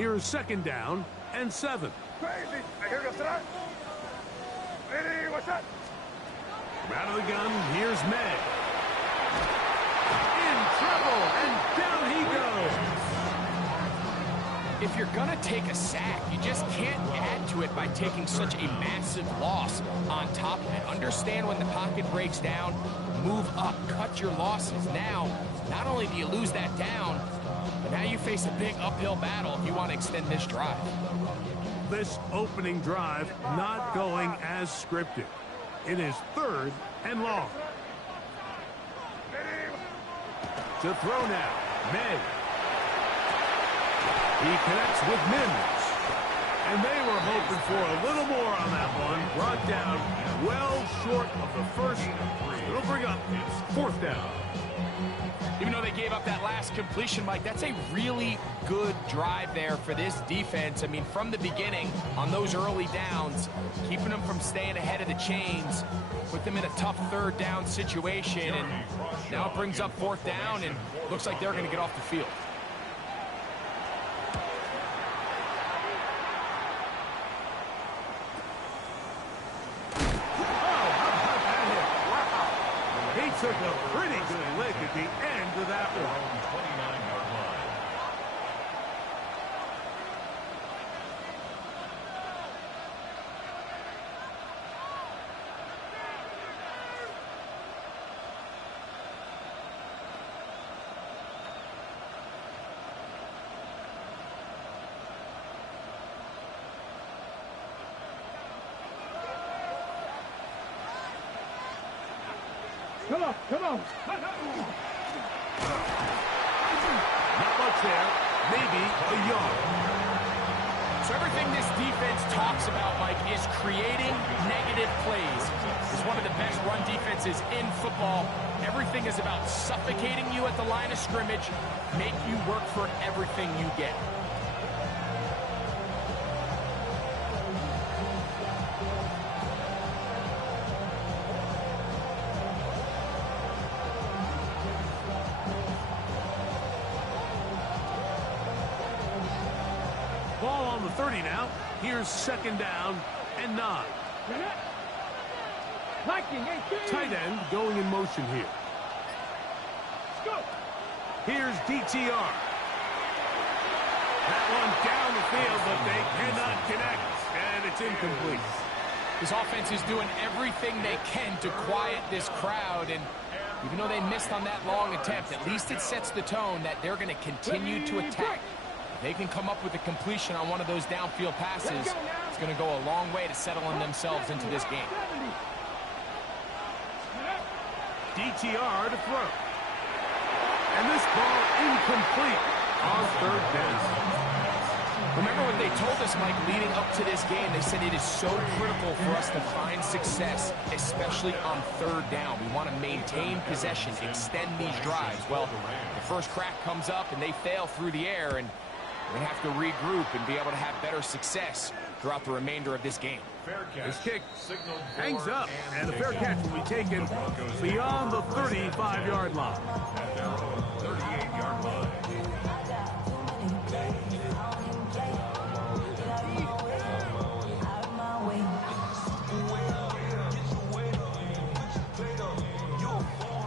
Here's second down and 7. Crazy. Here goes that. Ready, what's that? Out of the gun, here's May. In trouble, and down he goes. If you're going to take a sack, you just can't add to it by taking such a massive loss on top of it. Understand when the pocket breaks down, move up, cut your losses. Now, not only do you lose that down, but now you face a big uphill battle if you want to extend this drive. This opening drive not going as scripted. It is 3rd and long. To throw now, May. He connects with Mims. And they were hoping for a little more on that one. Brought down well short of the first. It'll bring up 4th down. Even though they gave up that last completion, Mike, that's a really good drive there for this defense. I mean, from the beginning, on those early downs, keeping them from staying ahead of the chains, put them in a tough 3rd down situation, and now it brings up 4th down, and looks like they're going to get off the field. He took a pretty good lick at the end of that one. Come on, come on. Not much there. Maybe a yard. So everything this defense talks about, Mike, is creating negative plays. It's one of the best run defenses in football. Everything is about suffocating you at the line of scrimmage, make you work for everything you get. Ball on the 30 now. Here's second down and 9. Tight end going in motion here. Here's DTR. That one down the field, but they cannot connect, and it's incomplete. This offense is doing everything they can to quiet this crowd, and even though they missed on that long attempt, at least it sets the tone that they're going to continue to attack. If they can come up with a completion on one of those downfield passes, it's going to go a long way to settling themselves into this game. DTR to throw. And this ball incomplete on 3rd down. Remember what they told us, Mike, leading up to this game. They said it is so critical for us to find success, especially on 3rd down. We want to maintain possession, extend these drives. Well, the first crack comes up and they fail through the air, and we're going to have to regroup and be able to have better success throughout the remainder of this game. This kick hangs up, and a fair catch will be taken beyond the 35-yard line.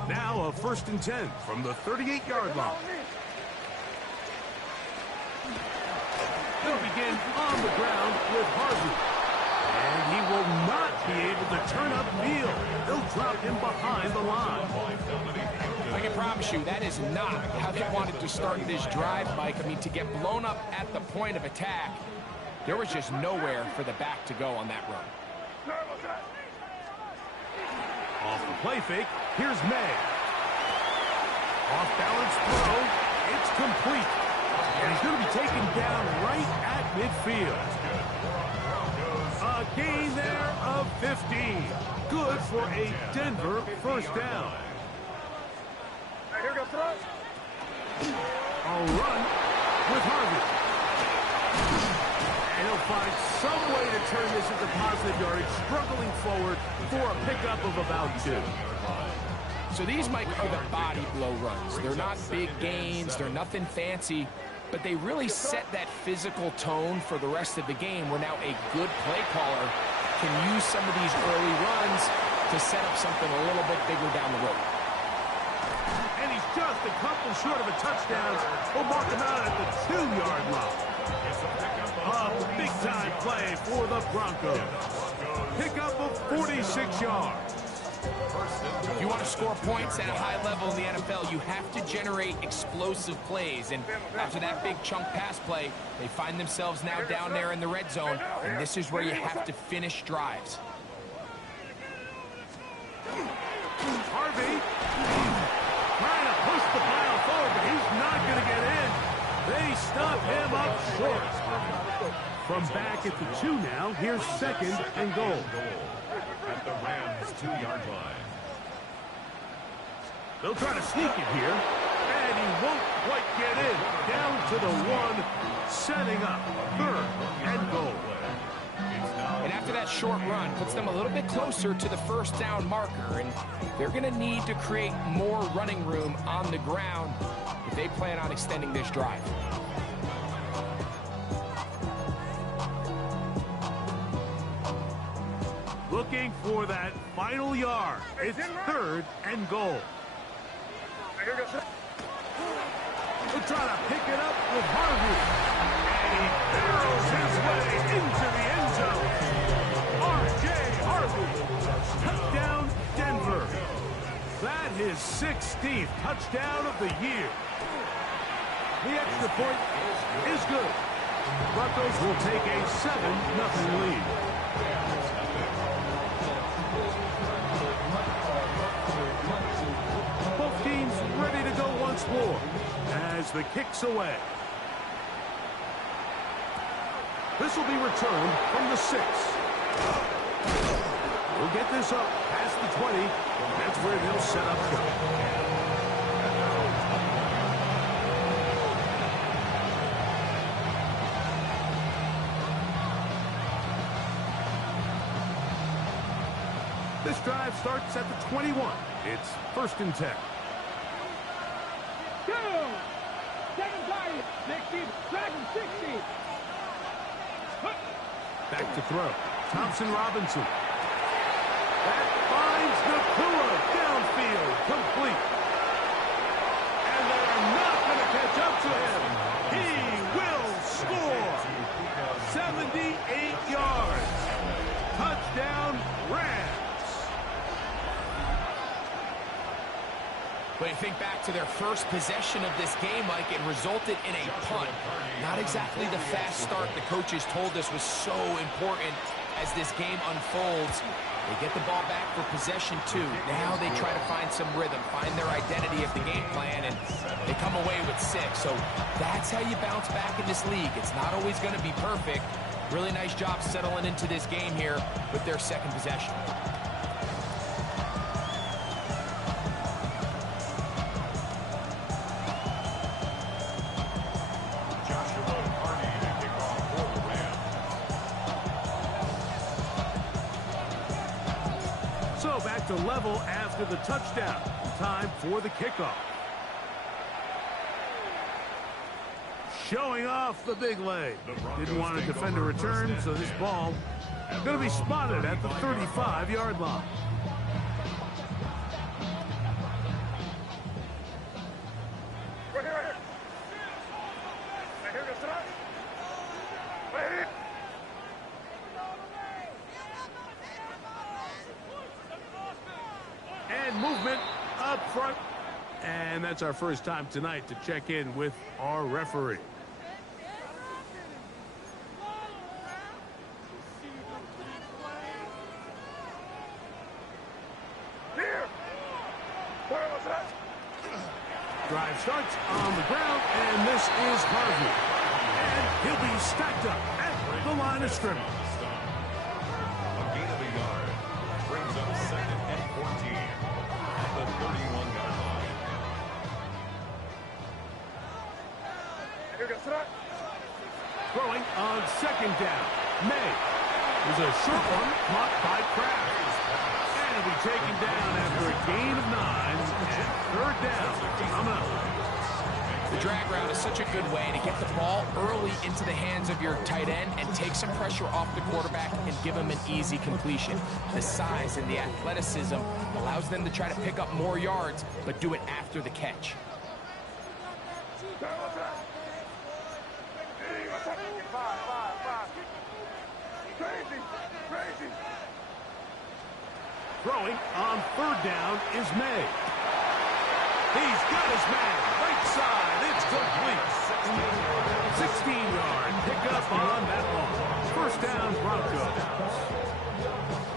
Now a 1st and 10 from the 38-yard line. They'll begin on the ground with Harvey. And he will not be able to turn upfield. They'll drop him behind the line. I can promise you that is not how they wanted to start this drive, Mike. I mean, to get blown up at the point of attack, there was just nowhere for the back to go on that run. Off the play fake, here's May. Off balance throw, it's complete. And he's going to be taken down right at midfield. A gain there of 15. Good for a Denver 1st down. Here we go, throw. A run with Harvey. And he'll find some way to turn this into positive yardage, struggling forward for a pickup of about 2. So these, Mike, are the body blow runs. They're not big gains. They're nothing fancy. but they really set that physical tone for the rest of the game where now a good play caller can use some of these early runs to set up something a little bit bigger down the road. And he's just a couple short of a touchdown. We'll mark him out at the 2-yard line. A big-time play for the Broncos. Pickup of 46 yards. If you want to score points at a high level in the NFL, you have to generate explosive plays. And after that big chunk pass play, they find themselves now down there in the red zone. And this is where you have to finish drives. Harvey trying to push the pile forward, but he's not going to get in. They stop him up short. From back at the 2 now, here's 2nd and goal. At the Rams' 2-yard line. They'll try to sneak it here, and he won't quite get in. Down to the 1, setting up 3rd and goal. And after that short run, puts them a little bit closer to the 1st down marker, and they're going to need to create more running room on the ground if they plan on extending this drive. Looking for that final yard. It's 3rd and goal. We'll try to pick it up with Harvey. And he barrels his way into the end zone. R.J. Harvey. Touchdown, Denver. That is 16th touchdown of the year. The extra point is good. Broncos will take a 7-0 lead. Both teams ready to go once more as the kick's away. This will be returned from the 6. We'll get this up past the 20. That's where they'll set up shop. This drive starts at the 21. It's 1st and 10. Go! Second target. Next team, Dragon 60. Back to throw. Thompson Robinson. That finds Nakua downfield. Complete. And they're not going to catch up to him. He will score. 78 yards. Touchdown, Rams. But you think back to their first possession of this game, Mike, it resulted in a punt. Not exactly the fast start the coaches told us was so important as this game unfolds. They get the ball back for possession 2. Now they try to find some rhythm, find their identity of the game plan, and they come away with 6. So that's how you bounce back in this league. It's not always going to be perfect. Really nice job settling into this game here with their 2nd possession. So back to level after the touchdown. Time for the kickoff. Showing off the big leg. Didn't want to defend a return, so this ball going to be spotted at the 35-yard line. Right here, right here. Right here, go straight. Right here. And movement up front. And that's our first time tonight to check in with our referee. Here. Where was that? Drive starts on the ground, and this is Harvey. And he'll be stacked up at the line of scrimmage. A gain of a yard brings up 2nd and 14 at the 31-yard line. Here goes that. Throwing on 2nd down. May. There's a short one caught by Kraft. And he'll be taken down after a gain of 9 and 3rd down. Coming up. The drag route is such a good way to get the ball early into the hands of your tight end and take some pressure off the quarterback and give him an easy completion. The size and the athleticism allows them to try to pick up more yards, but do it after the catch. Throwing on third down is May. He's got his man. Right side. It's complete. 16-yard pickup on that ball. First down, Broncos.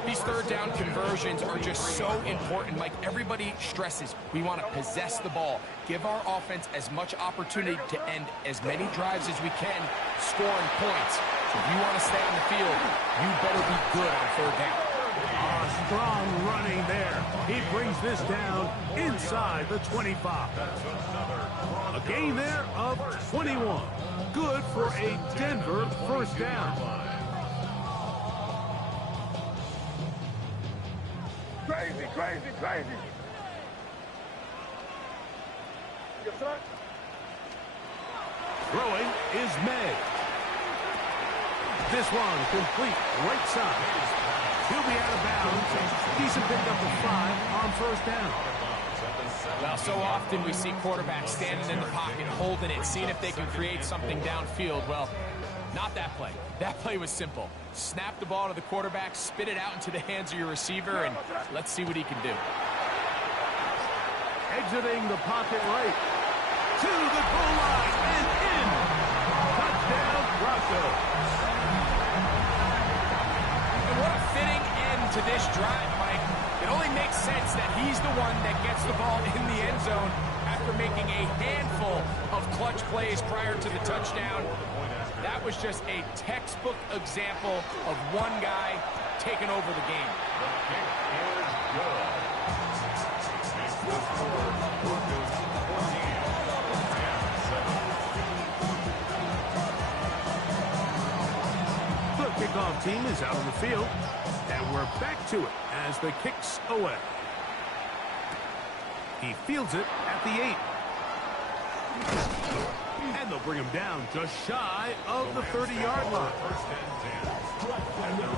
These third down conversions are just so important. Like everybody stresses, we want to possess the ball, give our offense as much opportunity to end as many drives as we can, scoring points. So if you want to stay on the field, you better be good on third down. Strong running there. He brings this down inside the 25. A gain there of 21. Good for a Denver first down. Crazy, crazy, crazy. Yes, sir. Throwing is May. This one complete right side. He'll be out of bounds. Decent pickup of 5 on first down. Well, so often we see quarterbacks standing in the pocket, holding it, seeing if they can create something downfield. Well, not that play. That play was simple. Snap the ball to the quarterback, spit it out into the hands of your receiver, and let's see what he can do. Exiting the pocket right. To the goal line and in. Touchdown, Broncos. And what a fitting end to this drive, Mike. It only makes sense that he's the one that gets the ball in the end zone after making a handful of clutch plays prior to the touchdown. That was just a textbook example of one guy taking over the game. The kick is good. The score, Broncos 14, Rams 7. The kickoff team is out on the field, and we're back to it as the kick's away. He fields it at the 8. And they'll bring him down just shy of the 30-yard line. First and 10. And they're on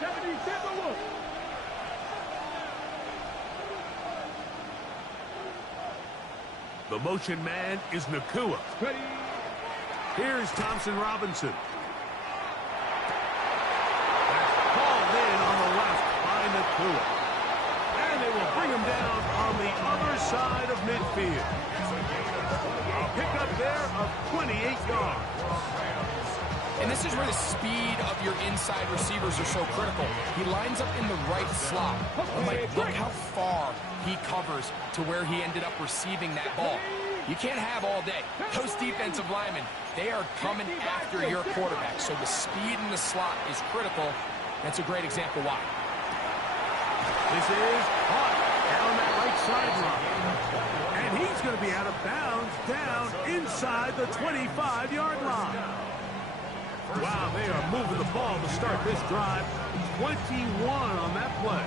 77. The motion man is Nakua. Ready. Here's Thompson Robinson. That's called in on the left by Nakua. And they will bring him down on the other side of midfield. A pickup there of 28 yards. And this is where the speed of your inside receivers are so critical. He lines up in the right slot. But Mike, look how far he covers to where he ended up receiving that ball. You can't have all day. Those defensive linemen, they are coming after your quarterback. So the speed in the slot is critical. That's a great example why. This is Hart down that right sideline. And he's going to be out of bounds down inside the 25-yard line. Wow, they are moving the ball to start this drive. 21 on that play.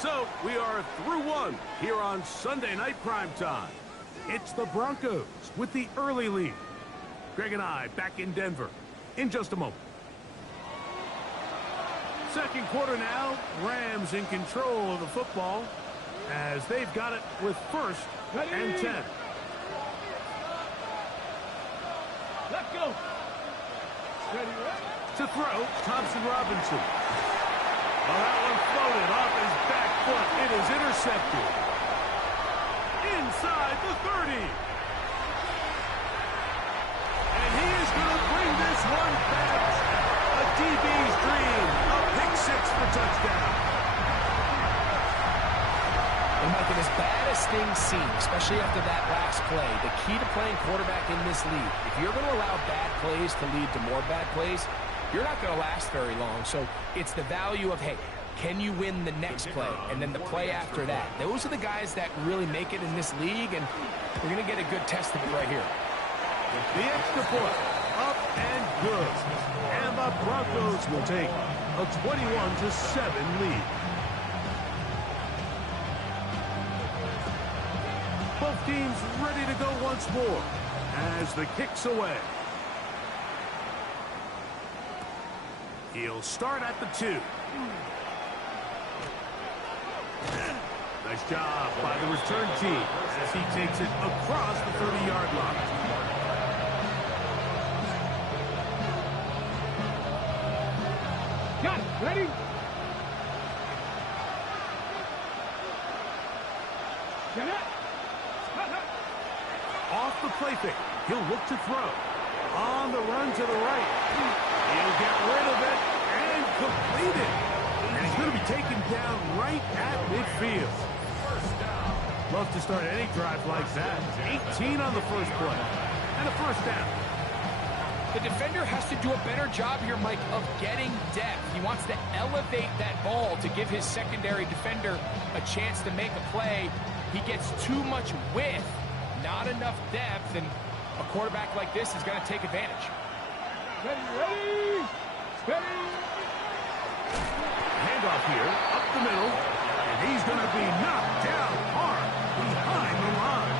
So, we are through one here on Sunday Night Primetime. It's the Broncos with the early lead. Greg and I back in Denver in just a moment. Second quarter now, Rams in control of the football as they've got it with first and 10. Let's go. Ready, ready. To throw, Thompson Robinson. Well, that one floated off his back foot. It is intercepted. Inside the 30. And he is going to bring this one back. A DB's dream. A pick six for touchdown. And Mike, as bad as things seem, especially after that last play, the key to playing quarterback in this league, if you're going to allow bad plays to lead to more bad plays, you're not going to last very long. So it's the value of, hey, can you win the next play? And then the play after that. Those are the guys that really make it in this league, and we're going to get a good test of it right here. The extra point, up and good. And the Broncos will take a 21-7 lead. Both teams ready to go once more as the kick's away. He'll start at the 2. Nice job by the return team as he takes it across the 30-yard line. Got it. Ready? Get it. Off the play fake. He'll look to throw. On the run to the right. He'll get rid of it and complete it. And he's going to be taken down right at midfield. Love to start any drive like that. 18 on the first play. And a first down. The defender has to do a better job here, Mike, of getting depth. He wants to elevate that ball to give his secondary defender a chance to make a play. He gets too much width, not enough depth, and a quarterback like this is going to take advantage. Ready, ready, steady. Handoff here, up the middle, and he's going to be knocked down hard behind the line.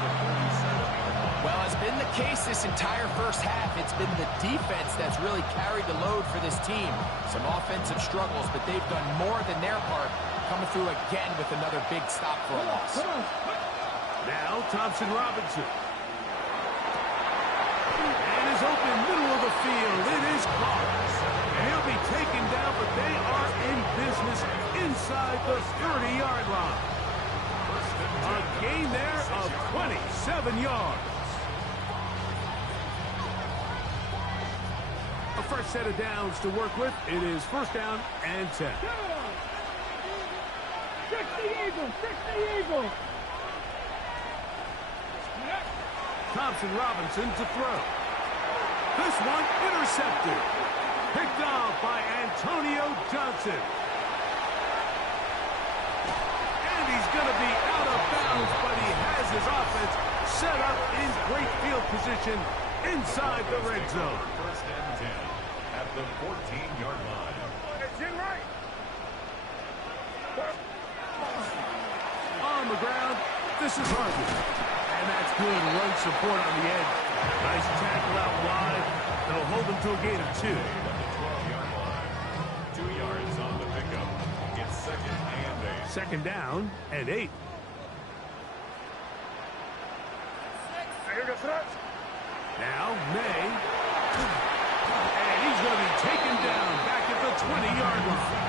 Well, as been the case this entire first half, it's been the defense that's really carried the load for this team. Some offensive struggles, but they've done more than their part, coming through again with another big stop for a loss. Now Thompson Robinson. And is open middle of the field. It is caught. And he'll be taken down, but they are in business inside the 30-yard line. A gain there of 27 yards. A fresh set of downs to work with. It is first down and 10. 60 Eagles, 60 Eagles. Thompson Robinson to throw. This one intercepted. Picked off by Antonio Johnson. And he's going to be out of bounds, but he has his offense set up in great field position inside the red zone. First and 10 at the 14-yard line. It's in right. On the ground, this is Harvey. And that's good run support on the edge. Nice tackle out wide. They'll hold them to a gain of 2. At the 12-yard line. 2 yards on the pickup. It's second and 8. Second down and 8. Now May. And he's going to be taken down back at the 20-yard line.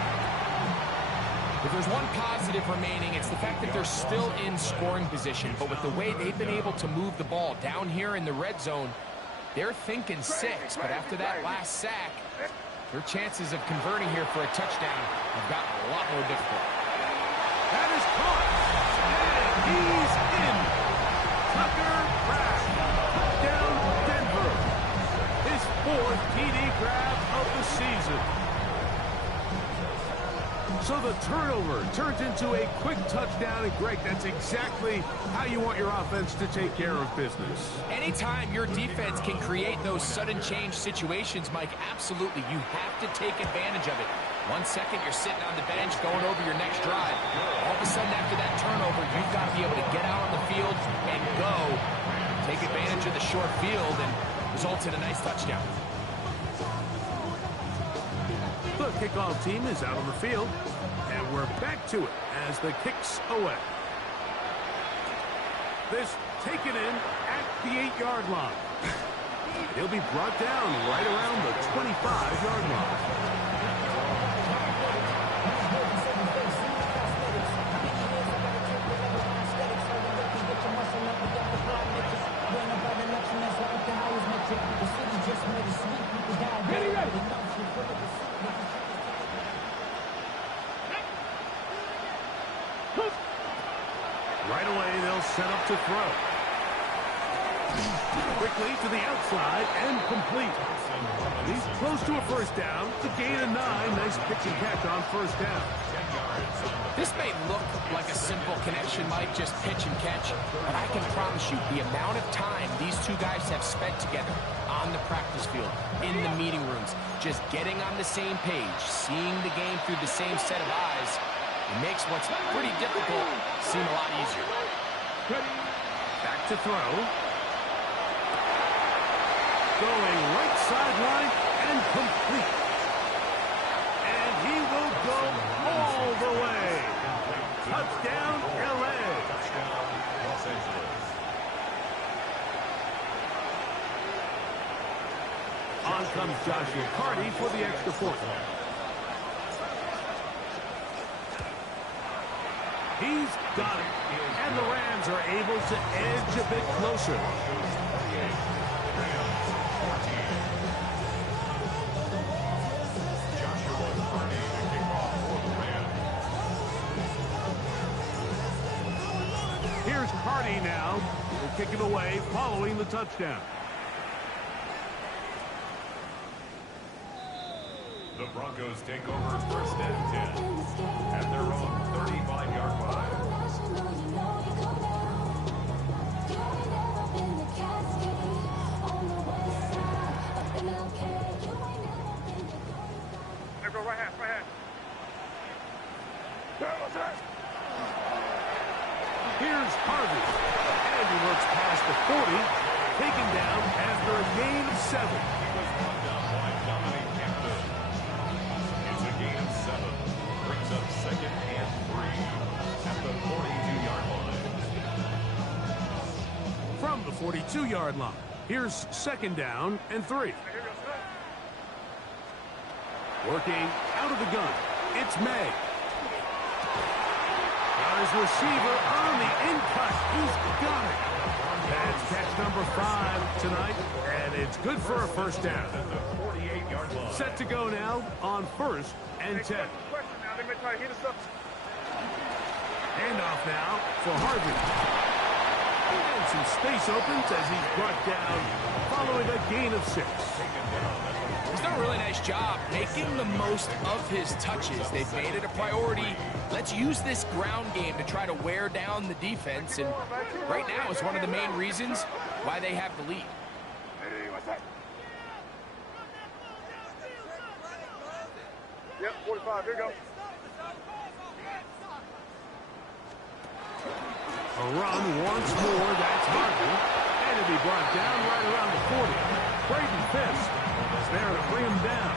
If there's one positive remaining, it's the fact that they're still in scoring position. But with the way they've been able to move the ball down here in the red zone, they're thinking 6. But after that last sack, their chances of converting here for a touchdown have gotten a lot more difficult. That is caught. And he's in. Tucker Craft. Down Denver. His 4th TD grab of the season. So the turnover turns into a quick touchdown. And, Greg, that's exactly how you want your offense to take care of business. Anytime your defense can create those sudden change situations, Mike, absolutely, you have to take advantage of it. 1 second, you're sitting on the bench going over your next drive. All of a sudden, after that turnover, you've got to be able to get out on the field and go. Take advantage of the short field and result in a nice touchdown. The kickoff team is out on the field, and we're back to it as the kick's away. This taken in at the 8-yard line. He'll be brought down right around the 25-yard line. set up to throw. Quickly to the outside and complete. He's close to a first down. The gain of 9. Nice pitch and catch on first down. This may look like a simple connection, Mike, just pitch and catch, but I can promise you the amount of time these two guys have spent together on the practice field, in the meeting rooms, just getting on the same page, seeing the game through the same set of eyes, it makes what's pretty difficult seem a lot easier. Back to throw. Going right sideline and complete. And he will go all the way. Touchdown, L.A. Los Angeles. On comes Joshua Carty for the extra point. He's got it. And the Rams are able to edge a bit closer. Here's Carty now. He'll kick it away following the touchdown. The Broncos take over first and 10 at their own 35-yard line. There go right hand, right hand. Here's Harvey. And he works past the 40. Taken down after a gain of 7. He was brought down by Dominic Campbell. It's a gain of 7. Brings up second and 3 at the 42-yard line. From the 42-yard line. Here's second down and 3. Working out of the gun. It's May. Got his receiver on the in-cut. He's got it. That's catch number 5 tonight, and it's good for a first down. At the 48-yard line. Set to go now on first and 10. Handoff now for Harvey. And some space opens as he's brought down following a gain of 6. He's done a really nice job making the most of his touches. They've made it a priority. Let's use this ground game to try to wear down the defense, and right now it's one of the main reasons why they have the lead. Yep, 45, here you go. A run once more, that's Harvey. And it'll be brought down right around the 40. Braden Fisk is there to bring him down.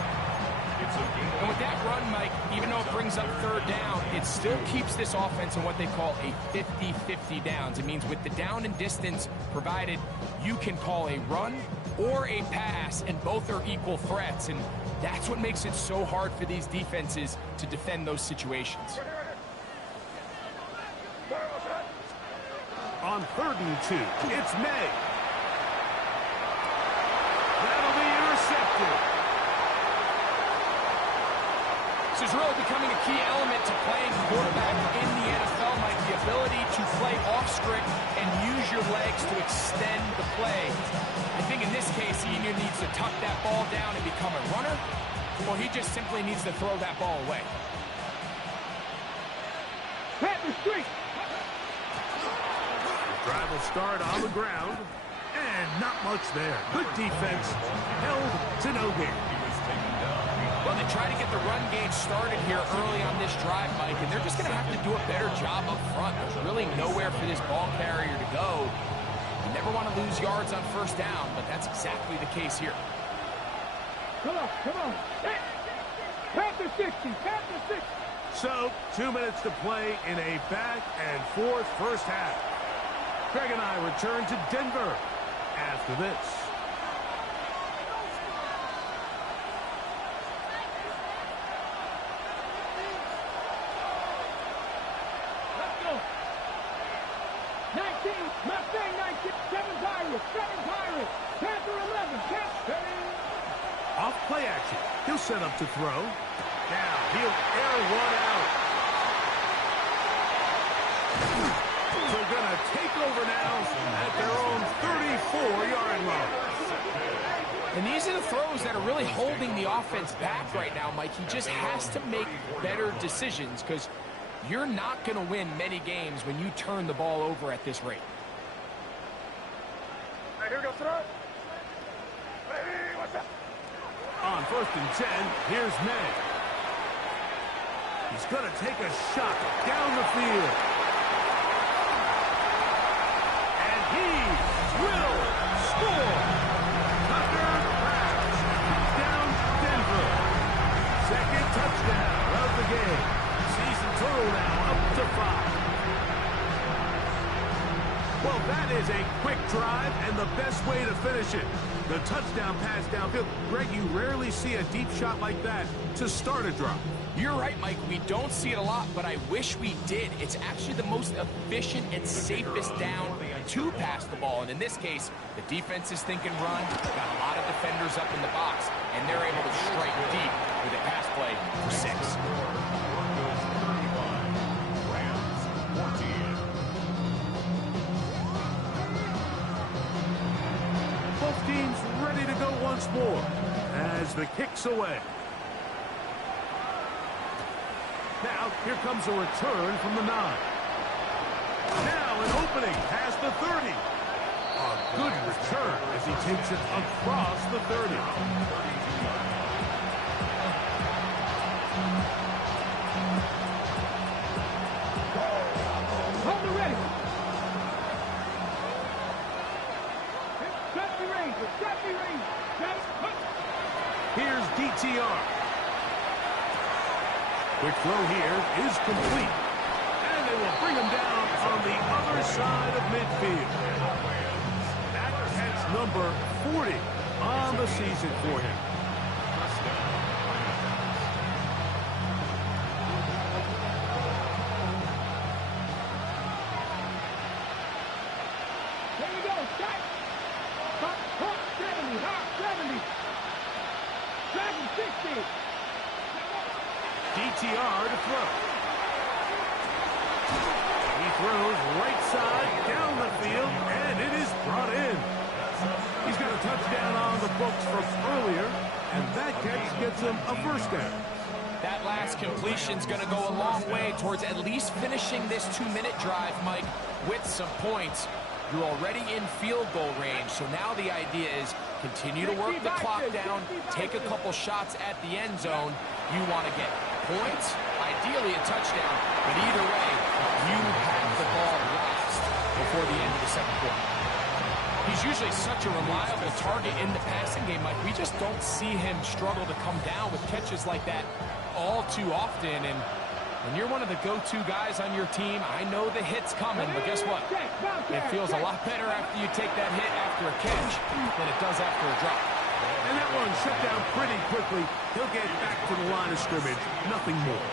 And with that run, Mike, even though it brings up third down, it still keeps this offense in what they call a 50-50 downs. It means with the down and distance provided, you can call a run or a pass, and both are equal threats. And that's what makes it so hard for these defenses to defend those situations. On 3rd and 2, it's May. That'll be intercepted. This is really becoming a key element to playing quarterback in the NFL, Mike. The ability to play off script and use your legs to extend the play. I think in this case, he either needs to tuck that ball down and become a runner, or he just simply needs to throw that ball away. Pat the street. Drive will start on the ground. And not much there. Good defense. Held to no gain. Well, they try to get the run game started here early on this drive, Mike, and they're just going to have to do a better job up front. There's really nowhere for this ball carrier to go. You never want to lose yards on first down, but that's exactly the case here. Come on, come on. Pat the 60, pat the 60. So, 2 minutes to play in a back and forth first half. Craig and I return to Denver after this. Let's go. 19, Mustang 19, 7 Pirates, Panther 11, Panther. Off play action. He'll set up to throw. Now, he'll air one out. So going to take over now at their own 34-yard line. And these are the throws that are really holding the offense back right now, Mike. He just has to make better decisions because you're not going to win many games when you turn the ball over at this rate. All right, here we go, throw it. Hey, what's up? On 1st and 10, here's May. He's going to take a shot down the field. And he will score. Tucker Craft keeps down Denver. Second touchdown of the game. Season total now up to 5. Well, that is a quick drive and the best way to finish it. The touchdown pass downfield. Greg, you rarely see a deep shot like that to start a drive. You're right, Mike. We don't see it a lot, but I wish we did. It's actually the most efficient and safest down to pass the ball. And in this case, the defense is thinking run, got a lot of defenders up in the box, and they're able to strike deep with a pass play for 6. Both teams ready to go once more as the kick's away. Now, here comes a return from the 9. Now an opening past the 30. A good return as he takes it across the 30. Hold it ready. Got the range. Got the range. Got it. Here's DTR. Quick throw here is complete. And they will bring him down on the other side of midfield. That's number 40 on the season for him. There we go. Shot. Hop, 70. Hop, 70. Dragon 60. DTR to throw. He throws right side down the field, and it is brought in. He's got a touchdown on the books from earlier, and that catch gets him a first down. That last completion's going to go a long way towards at least finishing this 2-minute drive, Mike, with some points. You're already in field goal range, so now the idea is continue to work the clock down, take a couple shots at the end zone. You want to get points, ideally a touchdown, but either way, you have the ball last before the end of the second quarter. He's usually such a reliable target in the passing game, Mike. We just don't see him struggle to come down with catches like that all too often. And when you're one of the go-to guys on your team, I know the hit's coming, but guess what? It feels a lot better after you take that hit after a catch than it does after a drop. And that one shut down pretty quickly. He'll get back to the line of scrimmage, nothing more.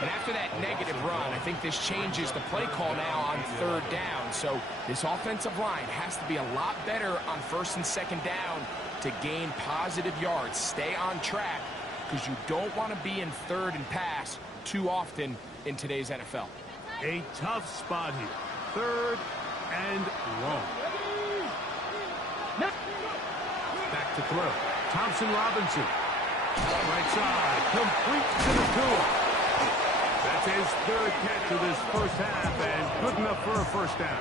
And after that negative run, I think this changes the play call now on 3rd down. So this offensive line has to be a lot better on 1st and 2nd down to gain positive yards. Stay on track because you don't want to be in 3rd and pass too often in today's NFL. A tough spot here. 3rd and long. Back to throw. Thompson Robinson. Right side. Complete to the Tua. That's his 3rd catch of this first half and good enough for a first down.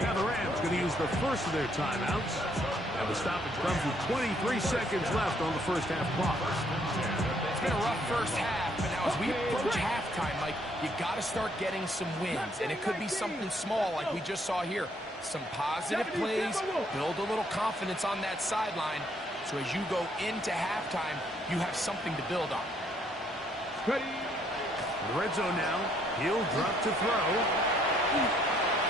Now the Rams going to use the first of their timeouts. And the stoppage comes with 23 seconds left on the first half clock. It's been a rough first half, but now as we approach halftime, Mike, you got to start getting some wins. And it could be something small like we just saw here. Some positive plays, build a little confidence on that sideline. So as you go into halftime, you have something to build on. Ready. Red zone now. He'll drop to throw.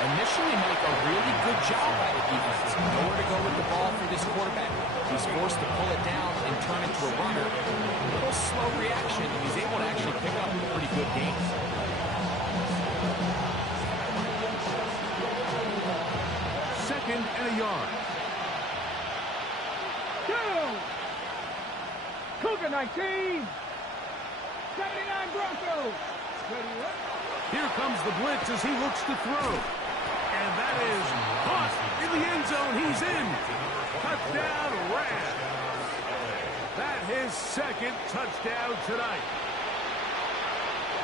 Initially make a really good job by the defense. Nowhere to go with the ball for this quarterback. He's forced to pull it down and turn into a runner. A little slow reaction. He's able to actually pick up a pretty good game. Second and a yard. Two. Cougar 19. 79 Broncos. Ready, what? Here comes the blitz as he looks to throw. And that is caught in the end zone. He's in. Touchdown, Rams. That his second touchdown tonight.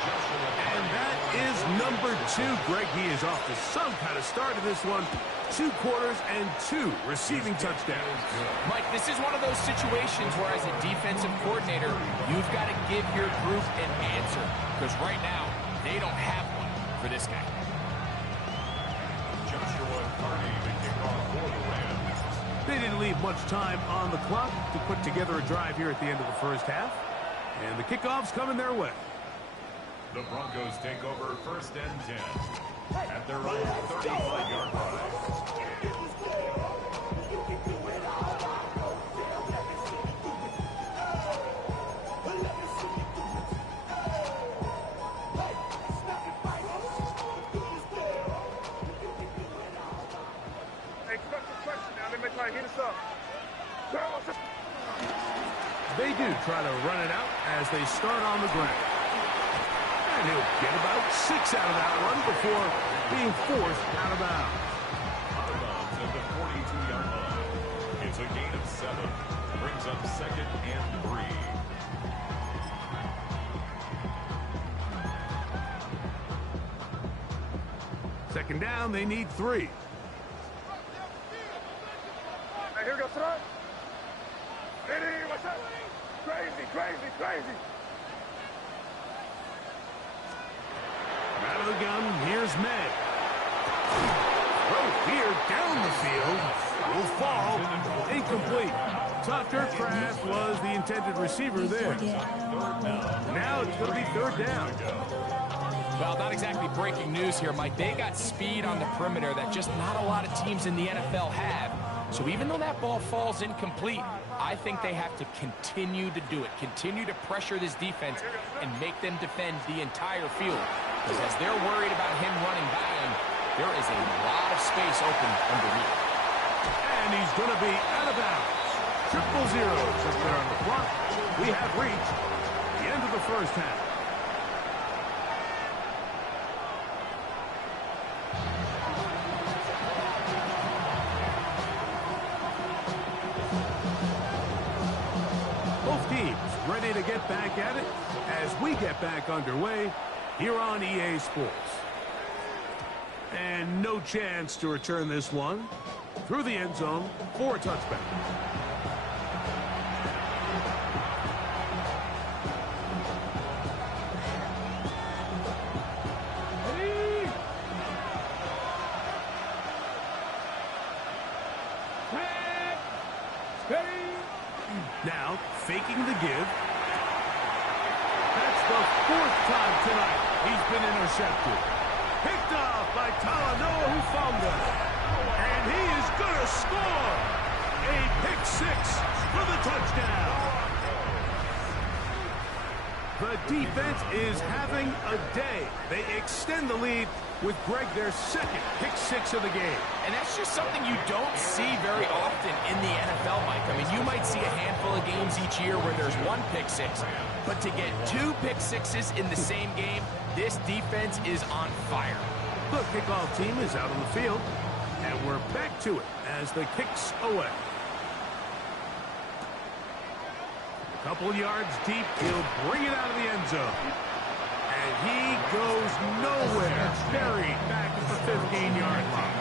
And that is number 2. Greg, he is off to some kind of start in this one. 2 quarters and 2 receiving touchdowns. Mike, this is one of those situations where as a defensive coordinator, you've got to give your group an answer. Because right now, they don't have one for this guy. They didn't leave much time on the clock to put together a drive here at the end of the first half. And the kickoff's coming their way. The Broncos take over 1st and 10 at their own 35-yard line. They do try to run it out as they start on the ground. And he'll get about 6 out of that run before being forced out of bounds. Out of bounds at the 42-yard line. It's a gain of 7. Brings up 2nd and 3. 2nd down, they need 3. Hey, here we go, son. Hey, what's up? Crazy, crazy, crazy. Out of the gun, here's May. Throw here down the field. Will fall. Incomplete. Tucker Kraft was the intended receiver there. Now it's going to be 3rd down. Well, not exactly breaking news here, Mike. They got speed on the perimeter that just not a lot of teams in the NFL have. So even though that ball falls incomplete, I think they have to continue to do it. Continue to pressure this defense and make them defend the entire field. Because as they're worried about him running by him, there is a lot of space open underneath. And he's going to be out of bounds. 0-0 up there on the clock. We have reached the end of the first half. Both teams ready to get back at it as we get back underway here on EA Sports. And no chance to return this one through the end zone for a touchback. Now, faking the give. That's the 4th time tonight he's been intercepted. Picked off by Talanoa Hufanga. And he is going to score. A pick 6 for the touchdown. The defense is having a day. They extend the lead with Greg their 2nd pick 6 of the game. And that's just something you don't see very often in the NFL, Mike. I mean, you might see a handful of games each year where there's 1 pick 6. But to get 2 pick 6s in the same game, this defense is on fire. The kickoff team is out on the field, and we're back to it as the kick's away. A couple yards deep, he'll bring it out of the end zone. And he goes nowhere, buried back at the 15-yard line.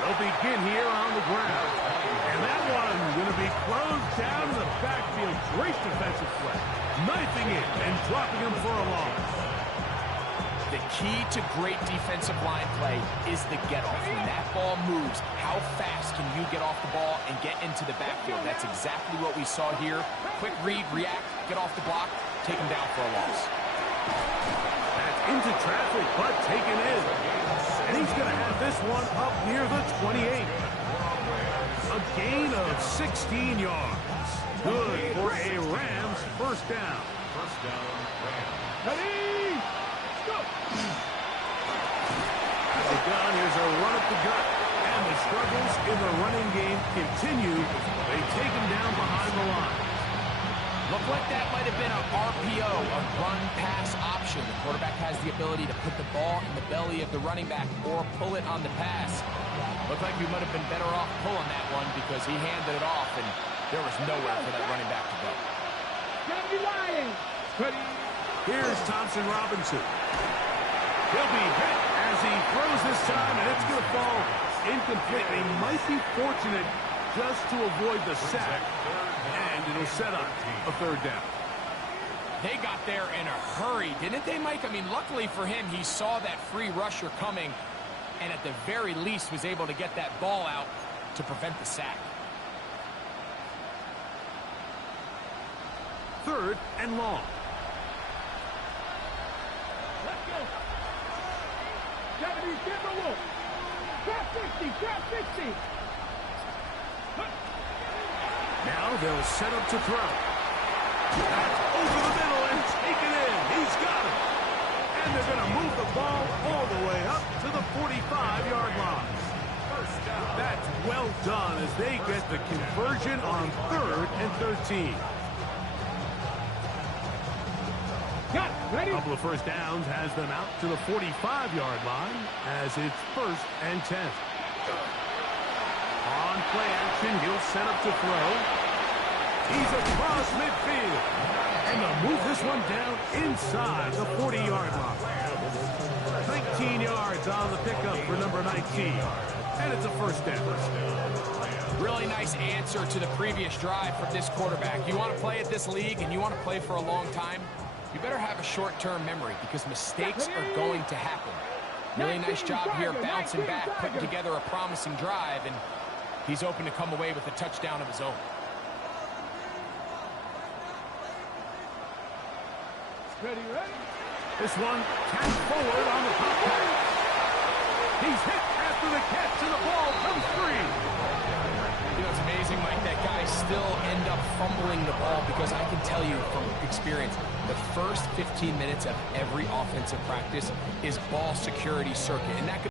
They'll begin here on the ground. And that one going to be closed down in the backfield. Great defensive play. Knifing it and dropping him for a loss. The key to great defensive line play is the get-off. When that ball moves, how fast can you get off the ball and get into the backfield? That's exactly what we saw here. Quick read, react, get off the block, take him down for a loss. That's into traffic, but taken in. And he's going to have this one up near the 28. A gain of 16 yards. Good for a Rams 1st down. First down, Rams. Ready? Go! As a gun, here's a run up the gut. And the struggles in the running game continue. They take him down behind the line. Looked like that might have been an RPO, a run-pass option. The quarterback has the ability to put the ball in the belly of the running back or pull it on the pass. Looked like we might have been better off pulling that one because he handed it off, and there was nowhere for that running back to go. Gotta be lying. Ready? Here's Thompson Robinson. He'll be hit as he throws this time, and it's going to fall incomplete. They might be fortunate just to avoid the sack. And it'll set up a third down. They got there in a hurry, didn't they, Mike? I mean, luckily for him, he saw that free rusher coming and at the very least was able to get that ball out to prevent the sack. Third and long. Let's go. 70, get the wolf. Trap 60, trap 60. Now they'll set up to throw. That's over the middle and taken in. He's got it. And they're going to move the ball all the way up to the 45-yard line. That's well done as they get the conversion on 3rd and 13. Got it. Ready? A couple of first downs has them out to the 45-yard line as it's 1st and 10. On play action, he'll set up to throw. He's across midfield. And they'll move this one down inside the 40-yard line. 19 yards on the pickup for number 19. And it's a first down. Really nice answer to the previous drive from this quarterback. You want to play at this league and you want to play for a long time, you better have a short-term memory because mistakes are going to happen. Really nice job here bouncing back, putting together a promising drive, and he's open to come away with a touchdown of his own. Ready, ready? This one tapped forward on the pop pass. He's hit after the catch, and the ball comes free. You know, it's amazing, Mike, that guys still end up fumbling the ball because I can tell you from experience, the first 15 minutes of every offensive practice is ball security circuit, and that could